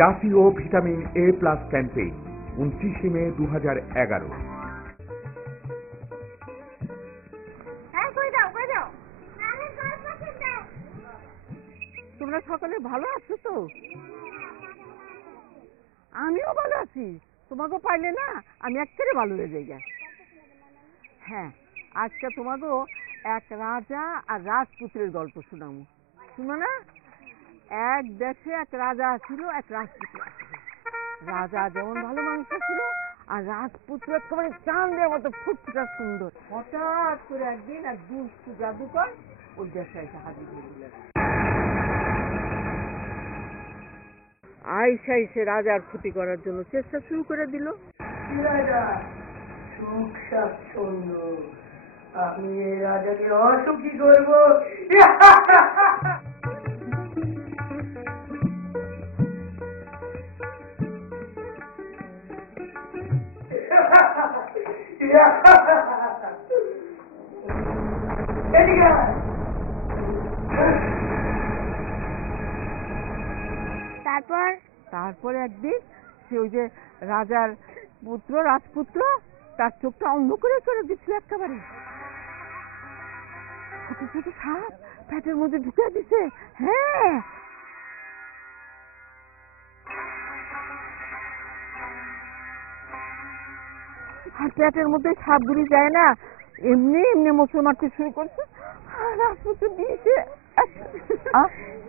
জাতীয় vitamin A plus campaign 29 মে 2011। তোমরা সকলে ভালো আছো তো? আমিও ভালো আছি। তোমাকে পাইলে না আমি একেবারে ভালো হয়ে যাই। হ্যাঁ, আজকে তোমাকে এক রাজা আর রাজপুত্রের গল্প শোনাবো। শুনো না? এক দেশে এক রাজা ছিল, এক রাজপুত্র ছিল। রাজা যেমন ভালো মানুষ ছিল, আর রাজপুত্র একেবারে চাঁদের মতো ফুটফুটা সুন্দর। হঠাৎ করে একদিন এক দুষ্টু জাদুকর ওই দেশে এসে হাজির হয়ে গেলেন। আইসা এসে রাজার ক্ষতি করার জন্য চেষ্টা শুরু করে দিল। সুখ স্বাচ্ছন্দ্য, আমি এই রাজাকে অসুখী করবো। তারপরে একদিন সে ওই যে রাজার রাজপুত্র তার চোখটা অন্ধ করে দিচ্ছিল একেবারে। ছোট ছোট সাপ পেটের মধ্যে ঢুকে দিছে। হ্যাঁ, আর পেটের মধ্যে সাপগুলি যায় না, এমনি এমনি মোচড় মারতে শুরু করছে। রাজপুত্র দিয়েছে।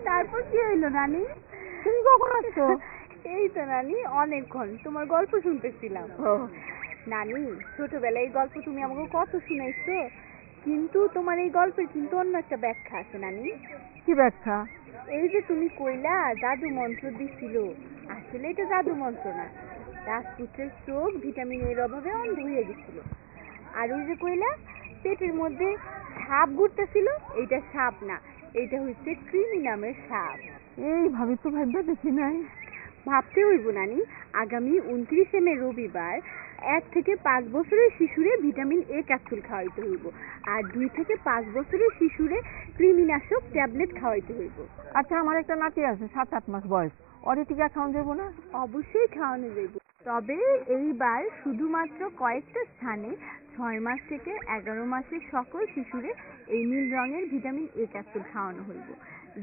তারপর কি হইলো নানি? তুমি কখন আসছো? এই তো নানি, অনেকক্ষণ তোমার গল্প শুনতেছিলাম। নানি, ছোটবেলায় এই গল্প তুমি আমাকে কত শুনাইছো, কিন্তু তোমার এই গল্পের কিন্তু অন্য একটা ব্যাখ্যা আছে নানি। কি ব্যাখ্যা? এই যে তুমি কইলা জাদু মন্ত্র দিছিল, আসলে এটা জাদু মন্ত্র না, রাজপুত্রের চোখ ভিটামিন এর অভাবে অন্ধ হয়ে গেছিল। আর ওই যে কইলা পেটের মধ্যে সাপ ঘুরতেছিল, এইটা সাপ না, এইটা হচ্ছে কৃমি নামের সাপ। এইভাবে তো ভাবতে দেখি নাই। ভাবতে হইব নানি। আগামী 29 মে রবিবার 1 থেকে 5 বছরের শিশুরে ভিটামিন এ ক্যাপসুল খাওয়াইতে হইব, আর 2 থেকে 5 বছরের শিশুরে কৃমিনাশক ট্যাবলেট খাওয়াইতে হইব। আচ্ছা, আমার একটা নাতি আছে 7-8 মাস বয়স, ওরে টিকা খাওয়ানো যাবো না? অবশ্যই খাওয়ানো যাইব, তবে এইবার শুধুমাত্র কয়েকটা স্থানে 6 মাস থেকে 11 মাসের সকল শিশুরে এই নীল রঙের ভিটামিন এ ক্যাপসুল খাওয়ানো হইব।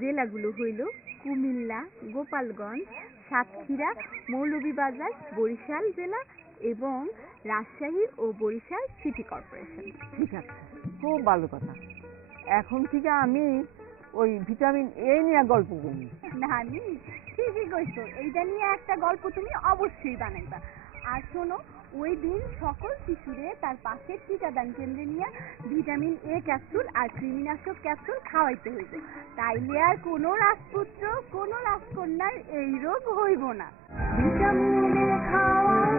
জেলাগুলো হইল কুমিল্লা, গোপালগঞ্জ, সাতক্ষীরা, মৌলভীবাজার, বরিশাল জেলা এবং রাজশাহী ও বরিশাল সিটি কর্পোরেশন। ঠিক আছে, খুব ভালো কথা। এখন থেকে আমি ওই ভিটামিন এ নিয়ে গল্প করি। নানি, ঠিকই কইছো, এইটা নিয়ে একটা গল্প তুমি অবশ্যই বানাইবা। আর শোনো, ওই দিন সকল শিশুরে তার পাশের টিকাদান কেন্দ্রে নিয়ে ভিটামিন এ ক্যাপসুল আর কৃমিনাশক ক্যাপসুল খাওয়াইতে হইব, তাইলে আর কোনো রাজপুত্র কোনো রাজকন্যার এই রোগ হইব না। ভিটামিন এ খাওয়াই